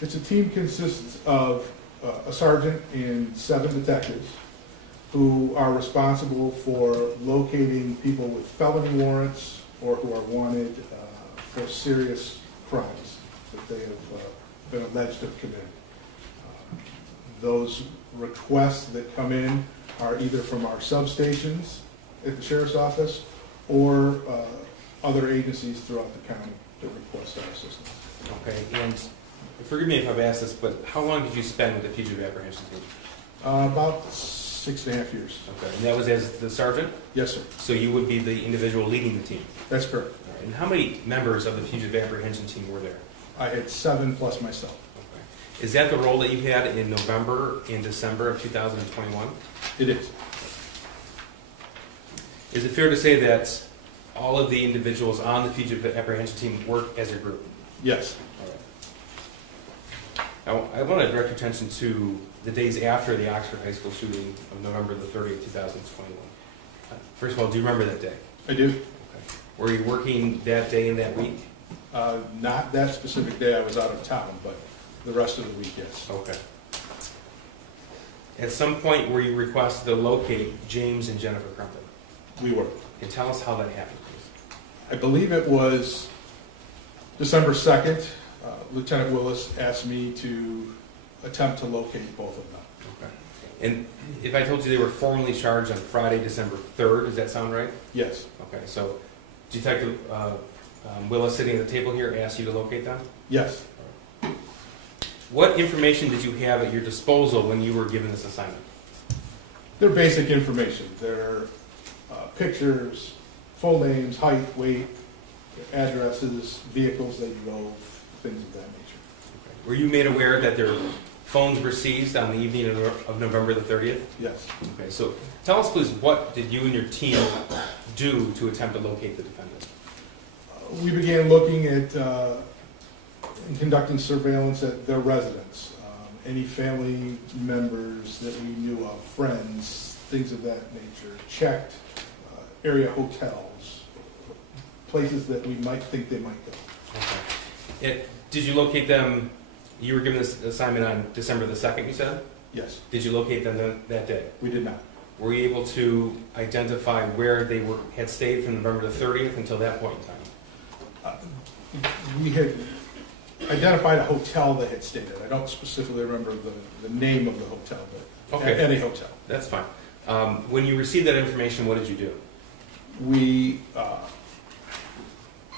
It's a team consists of a sergeant and 7 detectives who are responsible for locating people with felony warrants or who are wanted for serious crimes that they have been alleged to have committed. Those requests that come in are either from our substations at the Sheriff's Office or other agencies throughout the county that request our assistance. Okay, and forgive me if I've asked this, but how long did you spend with the fugitive apprehension team? About 6.5 years. Okay, and that was as the sergeant? Yes, sir. So you would be the individual leading the team? That's correct. All right. And how many members of the fugitive apprehension team were there? I had 7 plus myself. Okay. Is that the role that you had in November and December of 2021? It is. Is it fair to say that all of the individuals on the fugitive apprehension team work as a group? Yes. All right. Now, I want to direct your attention to the days after the Oxford High School shooting of November the 30th, 2021. First of all, do you remember that day? I do. Okay. Were you working that day and that week? Not that specific day. I was out of town, but the rest of the week, yes. Okay. At some point, were you requested to locate James and Jennifer Crumbley? We were. And tell us how that happened, please. I believe it was December 2nd. Lieutenant Willis asked me to attempt to locate both of them. Okay. And if I told you they were formally charged on Friday, December 3rd, does that sound right? Yes. Okay, so Detective Willis sitting at the table here asked you to locate them? Yes. What information did you have at your disposal when you were given this assignment? They're basic information. They're pictures, full names, height, weight, addresses, vehicles they drove, things of that nature. Okay. Were you made aware that their phones were seized on the evening of November the 30th? Yes. Okay, so tell us please, what did you and your team do to attempt to locate the defendant? We began looking at and conducting surveillance at their residence. Any family members that we knew of, friends, things of that nature. Checked area hotels, places that we might think they might go. Okay. Did you locate them? You were given this assignment on December the 2nd, you said? Yes. Did you locate them that day? We did not. Were you able to identify where they had stayed from November the 30th until that point in time? We had identified a hotel they had stayed at. I don't specifically remember the name of the hotel, but okay. Any hotel. That's fine. When you received that information, what did you do? We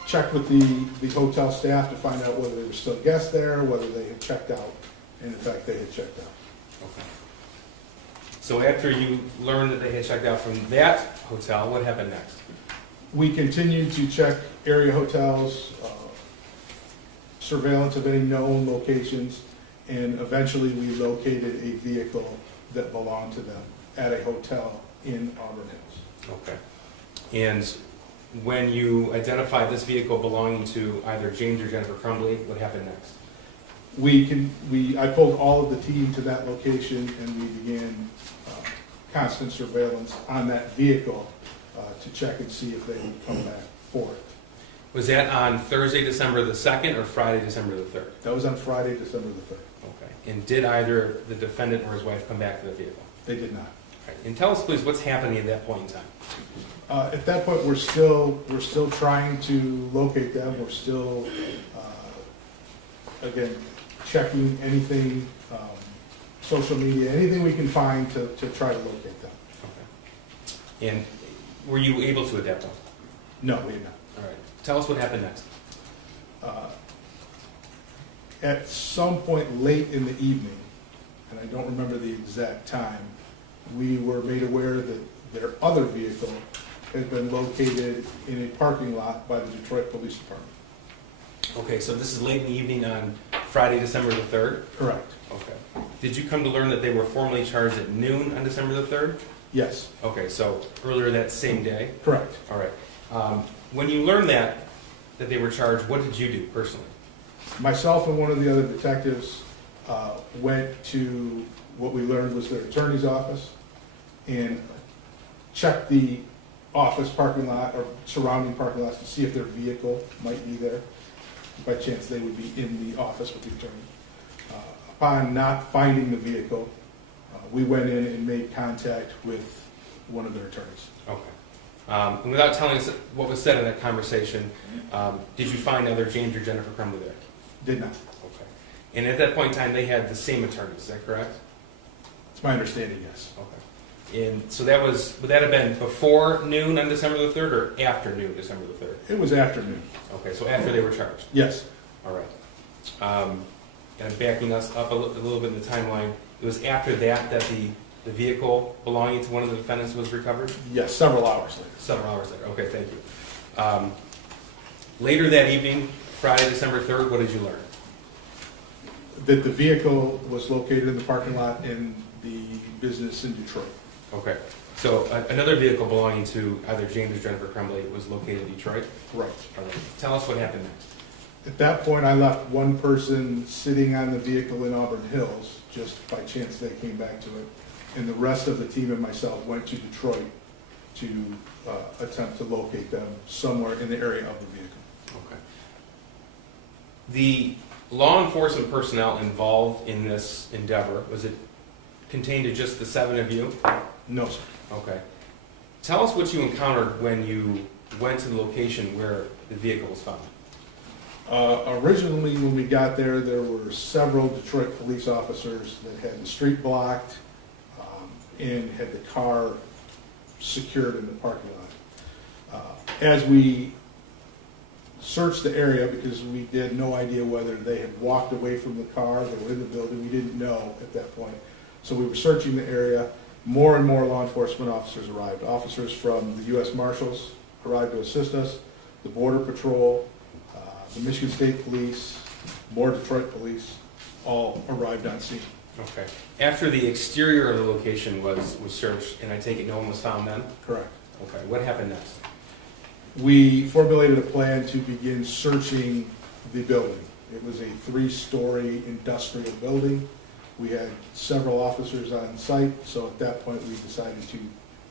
checked with the hotel staff to find out whether there were still guests there, whether they had checked out, and in fact they had checked out. Okay. So after you learned that they had checked out from that hotel, what happened next? We continued to check area hotels, surveillance of any known locations, and eventually we located a vehicle that belonged to them at a hotel in Auburn Hills. Okay. And when you identified this vehicle belonging to either James or Jennifer Crumbley, what happened next? I pulled all of the team to that location and we began constant surveillance on that vehicle to check and see if they would come back for it. Was that on Thursday, December the 2nd or Friday, December the 3rd? That was on Friday, December the 3rd. Okay. And did either the defendant or his wife come back to the vehicle? They did not. Right. And tell us, please, what's happening at that point in time? At that point, we're still trying to locate them. We're still, again, checking anything, social media, anything we can find to try to locate them. Okay. And were you able to at that point? No, we did not. All right. Tell us what happened next. At some point late in the evening, and I don't remember the exact time, we were made aware that their other vehicle had been located in a parking lot by the Detroit Police Department. Okay, so this is late in the evening on Friday, December the 3rd? Correct. Okay. Did you come to learn that they were formally charged at noon on December the 3rd? Yes. Okay, so earlier that same day? Correct. All right. When you learned that they were charged, what did you do personally? Myself and one of the other detectives went to what we learned was their attorney's office and checked the office parking lot or surrounding parking lots to see if their vehicle might be there. By chance they would be in the office with the attorney. Upon not finding the vehicle, we went in and made contact with one of their attorneys. Okay. And without telling us what was said in that conversation, did you find either James or Jennifer Crumbley there? Did not. Okay. And at that point in time, they had the same attorneys, is that correct? It's my understanding, yes. Okay. And so that was, would that have been before noon on December the 3rd or after noon, December the 3rd? It was afternoon. Okay, so after they were charged? Yes. All right. And backing us up a little bit in the timeline, it was after that that the vehicle belonging to one of the defendants was recovered? Yes, several hours later. Several hours later. Okay, thank you. Later that evening, Friday, December 3rd, what did you learn? That the vehicle was located in the parking lot in the business in Detroit. Okay. So another vehicle belonging to either James or Jennifer Crumbley was located in Detroit? Right. All right. Tell us what happened next. At that point, I left one person sitting on the vehicle in Auburn Hills, just by chance they came back to it, and the rest of the team and myself went to Detroit to attempt to locate them somewhere in the area of the vehicle. Okay. The law enforcement personnel involved in this endeavor, was it contained to just the 7 of you? No, sir. Okay. Tell us what you encountered when you went to the location where the vehicle was found. Originally, when we got there, there were several Detroit police officers that had the street blocked and had the car secured in the parking lot. As we searched the area, because we had no idea whether they had walked away from the car, they were in the building, we didn't know at that point. So we were searching the area. More and more law enforcement officers arrived. Officers from the U.S. Marshals arrived to assist us, the Border Patrol, the Michigan State Police, more Detroit Police, all arrived on scene. Okay. After the exterior of the location was searched, and I take it no one was found then? Correct. Okay. What happened next? We formulated a plan to begin searching the building. It was a 3-story industrial building. We had several officers on site, so at that point we decided to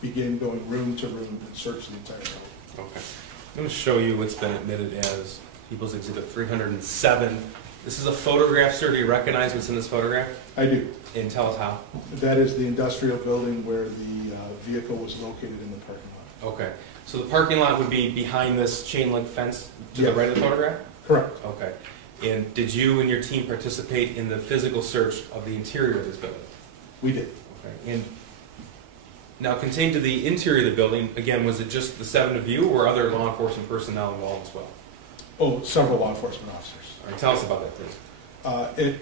begin going room to room and search the entire building. Okay. I'm going to show you what's been admitted as People's Exhibit 307. This is a photograph, sir. Do you recognize what's in this photograph? I do. And tell us how. That is the industrial building where the vehicle was located in the parking lot. Okay. So the parking lot would be behind this chain link fence to Yes. the right of the photograph? Correct. Okay. And did you and your team participate in the physical search of the interior of this building? We did. Okay. And now, contained to the interior of the building, again, was it just the 7 of you, or other law enforcement personnel involved as well? Oh, several law enforcement officers. All right, tell us about that, please.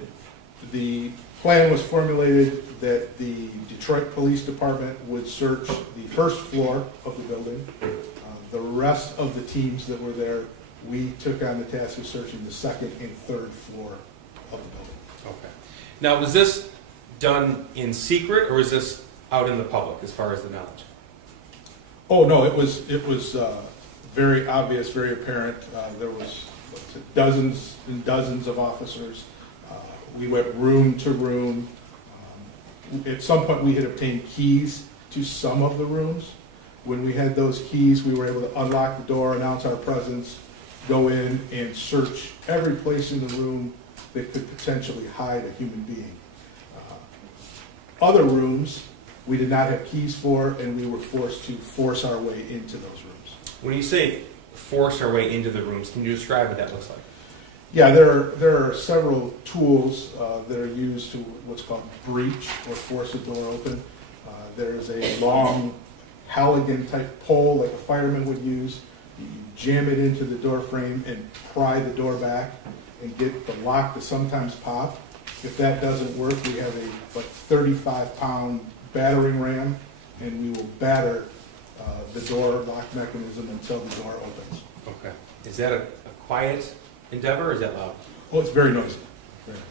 The plan was formulated that the Detroit Police Department would search the first floor of the building. The rest of the teams that were there, we took on the task of searching the 2nd and 3rd floor of the building. Okay. Now, was this done in secret, or was this out in the public, as far as the knowledge? Oh no, it was very obvious, very apparent. There was dozens and dozens of officers. We went room to room. At some point, we had obtained keys to some of the rooms. When we had those keys, we were able to unlock the door, announce our presence, go in and search every place in the room that could potentially hide a human being. Other rooms we did not have keys for, and we were forced to force our way into those rooms. When you say force our way into the rooms, can you describe what that looks like? Yeah, there are several tools that are used to what's called breach or force a door open. There's a long Halligan type pole like a fireman would use. You jam it into the door frame and pry the door back and get the lock to sometimes pop. If that doesn't work, we have a 35-pound battering ram, and we will batter the door lock mechanism until the door opens. Okay. Is that a quiet endeavor, or is that loud? Well, it's very noisy. Very noisy.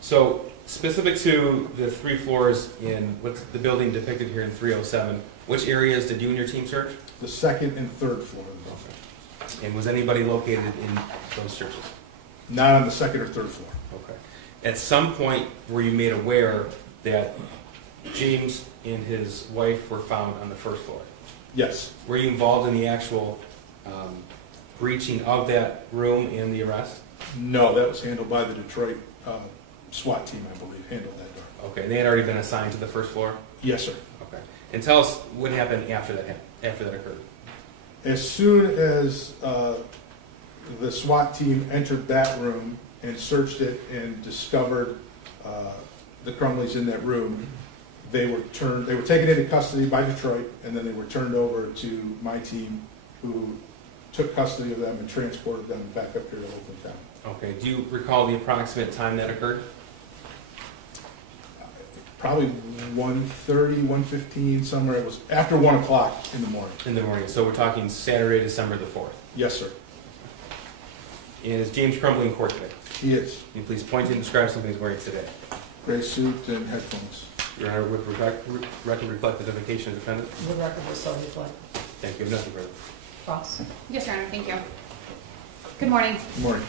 So, specific to the 3 floors in what's the building depicted here in 307, which areas did you and your team search? The 2nd and 3rd floor of the building. Okay. And was anybody located in those searches? Not on the 2nd or 3rd floor. Okay. At some point, were you made aware that James and his wife were found on the 1st floor? Yes. Were you involved in the actual breaching of that room and the arrest? No, that was handled by the Detroit SWAT team, I believe, handled that door. Okay, and they had already been assigned to the first floor? Yes, sir. Okay. And tell us what happened after that occurred. As soon as the SWAT team entered that room and searched it and discovered the Crumbleys in that room, they were taken into custody by Detroit, and then they were turned over to my team, who took custody of them and transported them back up here to Oakland County. Okay. Do you recall the approximate time that occurred? Probably 1:30, 1:15, somewhere. It was after 1 o'clock in the morning. In the morning. So we're talking Saturday, December the 4th. Yes, sir. And is James Crumbley in court today? He is. Can you please point to and describe something he's wearing today? Gray suit and headphones. Your Honor, would record reflect the identification of the defendant? The record will so reflect. Thank you. Nothing further. Ross? Yes, Your Honor, thank you. Good morning. Good morning.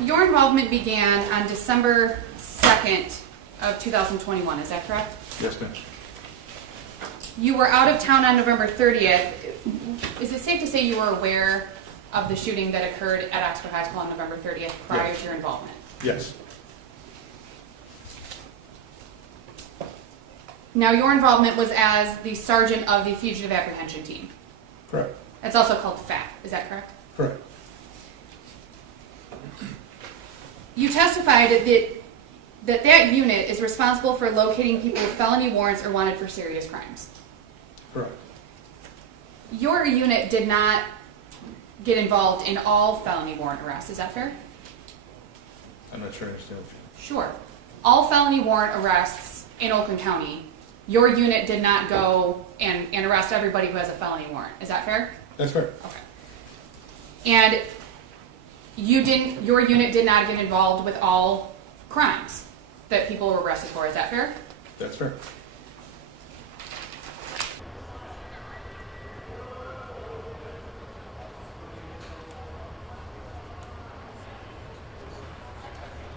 Your involvement began on December 2nd of 2021, is that correct? Yes, ma'am. You were out of town on November 30th. Is it safe to say you were aware of the shooting that occurred at Oxford High School on November 30th prior Yes. to your involvement? Yes. Now, your involvement was as the sergeant of the fugitive apprehension team. Correct. It's also called FAP, is that correct? Correct. You testified that unit is responsible for locating people with felony warrants or wanted for serious crimes. Correct. Your unit did not get involved in all felony warrant arrests, is that fair? I'm not sure I understand what you Sure. All felony warrant arrests in Oakland County, your unit did not go and arrest everybody who has a felony warrant. Is that fair? That's fair. Okay. And your unit did not get involved with all crimes that people were arrested for. Is that fair? That's fair.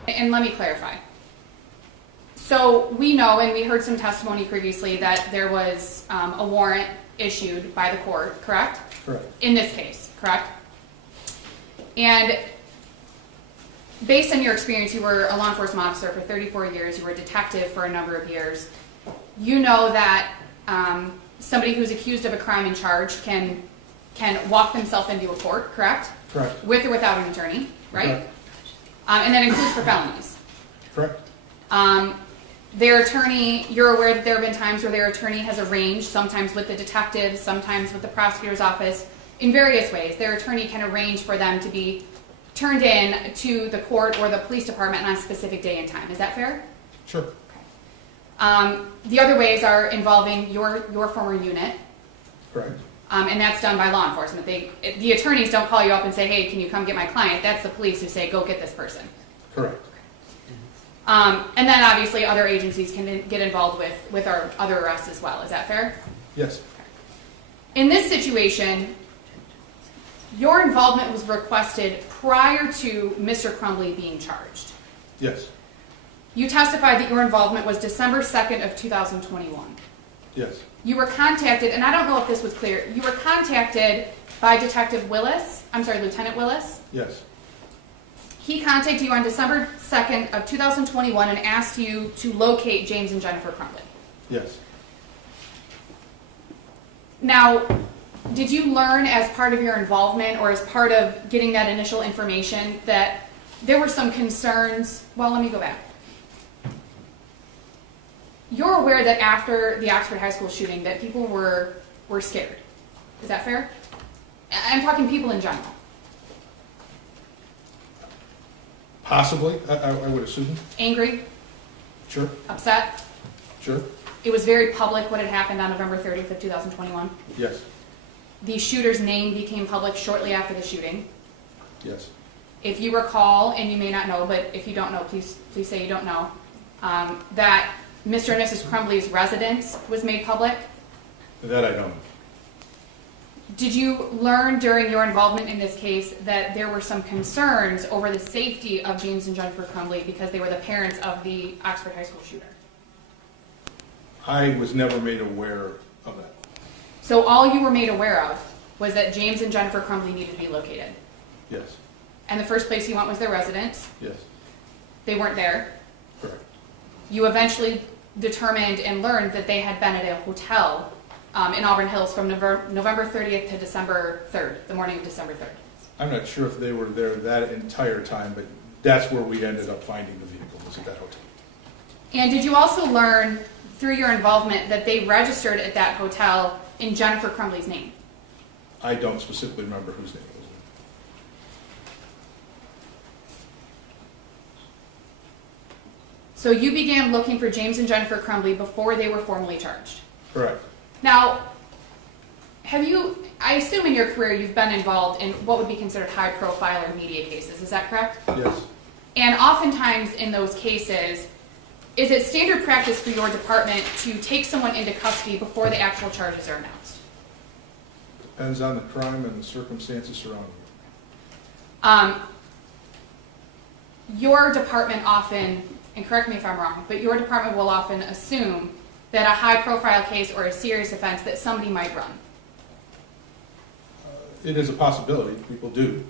And let me clarify. So we know, and we heard some testimony previously, that there was a warrant issued by the court, correct? Correct. In this case, correct? And based on your experience, you were a law enforcement officer for 34 years, you were a detective for a number of years. You know that somebody who's accused of a crime and charged can walk themselves into a court, correct? Correct. With or without an attorney, right? Correct. And that includes for felonies. Correct. Their attorney, you're aware that there have been times where their attorney has arranged, sometimes with the detectives, sometimes with the prosecutor's office, in various ways. Their attorney can arrange for them to be turned in to the court or the police department on a specific day and time. Is that fair? Sure. Okay. The other ways are involving your former unit, Correct. and that's done by law enforcement. The attorneys don't call you up and say, hey, can you come get my client? That's the police who say, go get this person. Correct. And then obviously other agencies can get involved with our other arrests as well. Is that fair? Yes. In this situation, your involvement was requested prior to Mr. Crumbley being charged. Yes. You testified that your involvement was December 2nd of 2021. Yes. You were contacted, and I don't know if this was clear, you were contacted by Lieutenant Willis. Yes. He contacted you on December 2nd of 2021 and asked you to locate James and Jennifer Crumbley. Yes. Now, did you learn as part of your involvement or as part of getting that initial information that there were some concerns? Well, let me go back. You're aware that after the Oxford High School shooting that people were scared. Is that fair? I'm talking people in general. Possibly, I would assume. Angry? Sure. Upset? Sure. It was very public what had happened on November 30th of 2021. Yes. The shooter's name became public shortly after the shooting. Yes. If you recall, and you may not know, but if you don't know, please say you don't know, that Mr. and Mrs. Crumbly's residence was made public. That I don't. Did you learn during your involvement in this case that there were some concerns over the safety of James and Jennifer Crumbley because they were the parents of the Oxford High School shooter? I was never made aware of that. So all you were made aware of was that James and Jennifer Crumbley needed to be located. Yes. And the first place you went was their residence. Yes. They weren't there. Correct. You eventually determined and learned that they had been at a hotel in Auburn Hills from November 30th to December 3rd, the morning of December 3rd. I'm not sure if they were there that entire time, but that's where we ended up finding the vehicle, was at that hotel. And did you also learn through your involvement that they registered at that hotel in Jennifer Crumbley's name? I don't specifically remember whose name it was. So you began looking for James and Jennifer Crumbley before they were formally charged. Correct. Now, I assume in your career you've been involved in what would be considered high profile or media cases, is that correct? Yes. And oftentimes in those cases, is it standard practice for your department to take someone into custody before the actual charges are announced? Depends on the crime and the circumstances surrounding it. Your department often, and correct me if I'm wrong, but your department will often assume that a high profile case or a serious offense that somebody might run. It is a possibility. People do.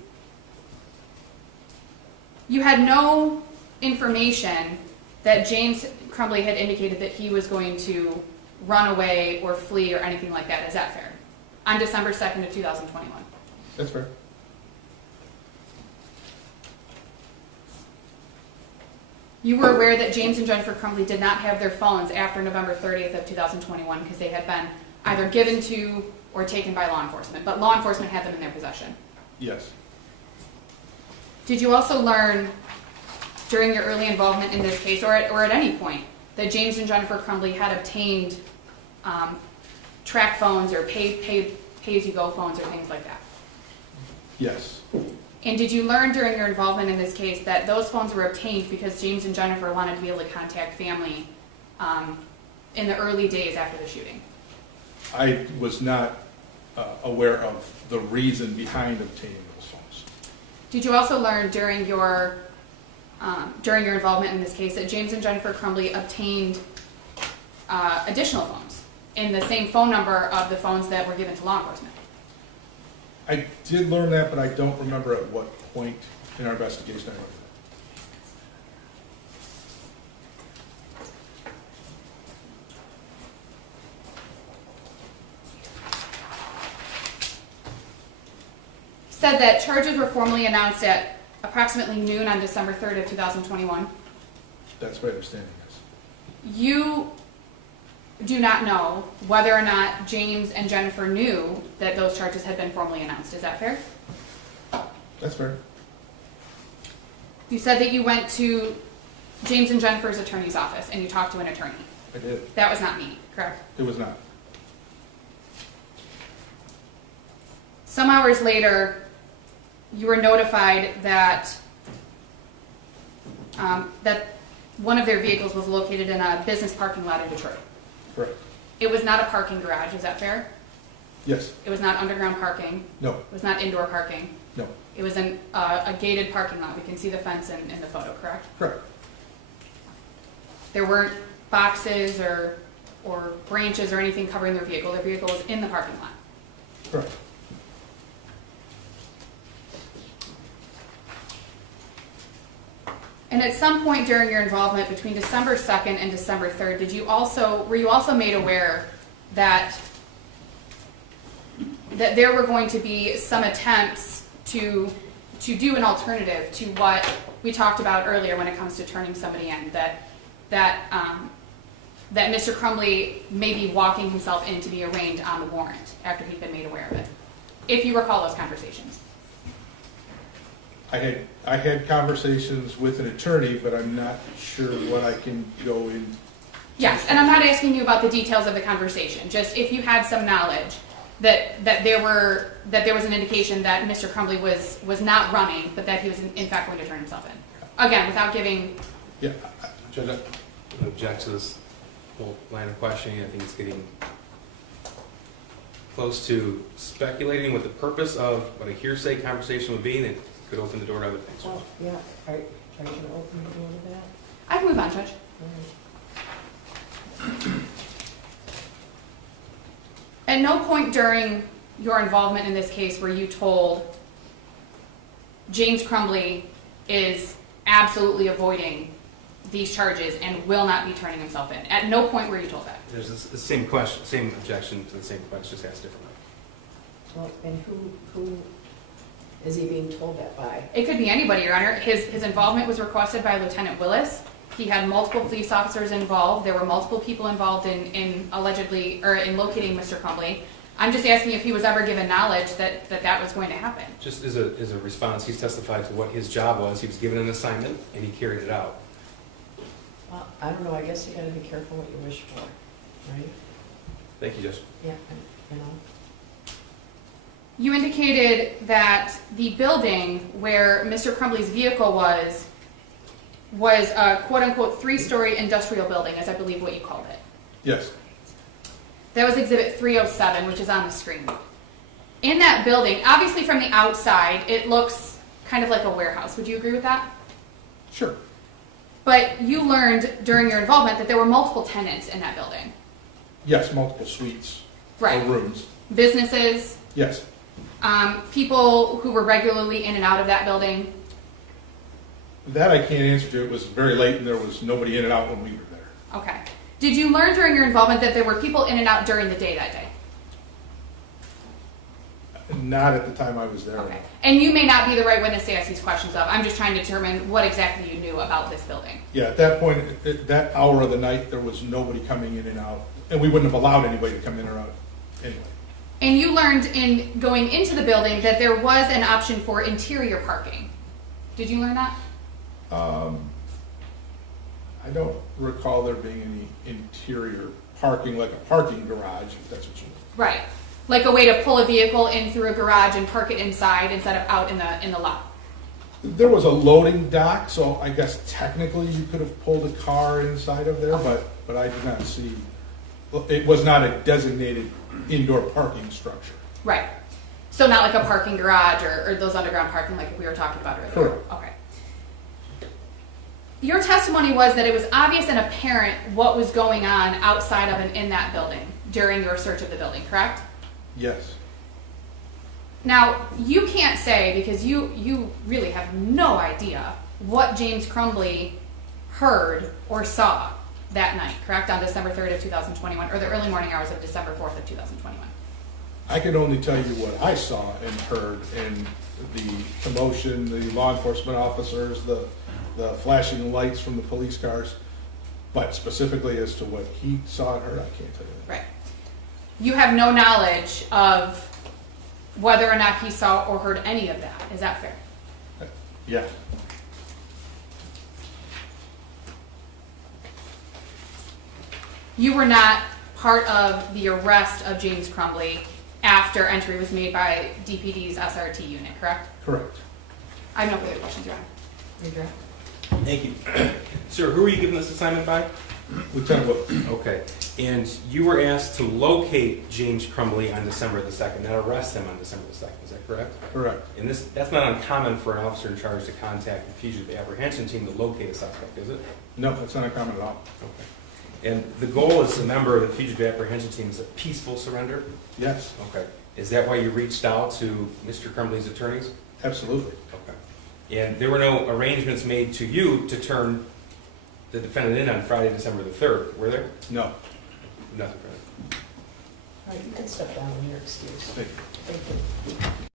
You had no information that James Crumbley had indicated that he was going to run away or flee or anything like that. Is that fair? On December 2nd of 2021. That's fair. You were aware that James and Jennifer Crumbley did not have their phones after November 30th of 2021 because they had been either given to or taken by law enforcement, but law enforcement had them in their possession. Yes. Did you also learn during your early involvement in this case, or at any point, that James and Jennifer Crumbley had obtained track phones or pay-as-you-go phones or things like that? Yes. And did you learn during your involvement in this case that those phones were obtained because James and Jennifer wanted to be able to contact family in the early days after the shooting? I was not aware of the reason behind obtaining those phones. Did you also learn during your involvement in this case that James and Jennifer Crumbley obtained additional phones in the same phone number of the phones that were given to law enforcement? I did learn that, but I don't remember at what point in our investigation I learned that. Said that charges were formally announced at approximately noon on December 3rd of 2021. That's my understanding, yes. You do not know whether or not James and Jennifer knew that those charges had been formally announced. Is that fair? That's fair. You said that you went to James and Jennifer's attorney's office and you talked to an attorney. I did. That was not me, correct? It was not. Some hours later, you were notified that that one of their vehicles was located in a business parking lot in Detroit. Correct. It was not a parking garage, is that fair? Yes. It was not underground parking. No. It was not indoor parking. No. It was a gated parking lot. We can see the fence in the photo, correct? Correct. There weren't boxes or branches or anything covering their vehicle. Their vehicle was in the parking lot. Correct. And at some point during your involvement between December 2nd and December 3rd, were you also made aware that there were going to be some attempts to do an alternative to what we talked about earlier when it comes to turning somebody in, that Mr. Crumbley may be walking himself in to be arraigned on the warrant after he'd been made aware of it, if you recall those conversations? I had conversations with an attorney, but I'm not sure what I can go in. Yes, and I'm not asking you about the details of the conversation. Just if you had some knowledge that there was an indication that Mr. Crumbley was not running, but that he was in fact going to turn himself in. Again, without giving. Yeah. Judge, I object to this whole line of questioning. I think it's getting close to speculating what the purpose of what a hearsay conversation would be, and it could open the door to other things. Well, yeah, are you going to open the door to that? I can move on, Judge. All right. At no point during your involvement in this case where you told James Crumbley is absolutely avoiding these charges and will not be turning himself in? At no point were you told that. There's the same question, same objection to the same question, just asked differently. Well, and who is he being told that by? It could be anybody, Your Honor. His involvement was requested by Lieutenant Willis. He had multiple police officers involved. There were multiple people involved in allegedly, or in locating Mr. Crumbley. I'm just asking if he was ever given knowledge that was going to happen. Just as a response, he's testified to what his job was. He was given an assignment, and he carried it out. Well, I don't know, I guess you gotta be careful what you wish for, right? Thank you, Judge. Yeah, you know. You indicated that the building where Mr. Crumbley's vehicle was a quote-unquote three-story industrial building, is I believe what you called it. Yes. That was Exhibit 307, which is on the screen. In that building, obviously from the outside, it looks kind of like a warehouse. Would you agree with that? Sure. But you learned during your involvement that there were multiple tenants in that building. Yes, multiple suites. Right. Or rooms. Businesses, Yes. people who were regularly in and out of that building. That I can't answer to. It was very late and there was nobody in and out when we were there. Okay. Did you learn during your involvement that there were people in and out during the day that day? Not at the time I was there. Okay. And you may not be the right witness to ask these questions of. I'm just trying to determine what exactly you knew about this building. Yeah, at that point, at that hour of the night, there was nobody coming in and out. And we wouldn't have allowed anybody to come in or out anyway. And you learned in going into the building that there was an option for interior parking. Did you learn that? I don't recall there being any interior parking, like a parking garage, if that's what you mean. Right. Like a way to pull a vehicle in through a garage and park it inside instead of out in the lot. There was a loading dock, so I guess technically you could have pulled a car inside of there, but I did not see. It was not a designated indoor parking structure. Right. So not like a parking garage or those underground parking like we were talking about earlier. Correct. Okay. Your testimony was that it was obvious and apparent what was going on outside of and in that building during your search of the building, correct? Yes. Now, you can't say, because you really have no idea what James Crumbley heard or saw that night, correct? On December 3rd of 2021, or the early morning hours of December 4th of 2021. I can only tell you what I saw and heard, and the commotion, the law enforcement officers, the flashing lights from the police cars, but specifically as to what he saw and heard, I can't tell you that. Right. You have no knowledge of whether or not he saw or heard any of that. Is that fair? Yeah. You were not part of the arrest of James Crumbley after entry was made by DPD's SRT unit, correct? Correct. I have no further questions, Your Honor. Your draft? Thank you. Sir, who were you given this assignment by? Lieutenant Wilkes. Okay. And you were asked to locate James Crumbley on December the 2nd, not arrest him on December the 2nd. Is that correct? Correct. And that's not uncommon for an officer in charge to contact the fugitive apprehension team to locate a suspect, is it? No, that's not uncommon at all. Okay. And the goal as a member of the fugitive apprehension team is a peaceful surrender? Yes, Okay. Is that why you reached out to Mr. Crumbley's attorneys? absolutely. Okay. And there were no arrangements made to you to turn the defendant in on Friday, December the 3rd, were there? No. Nothing. All right, you can step down in your excuse. Thank you. Thank you.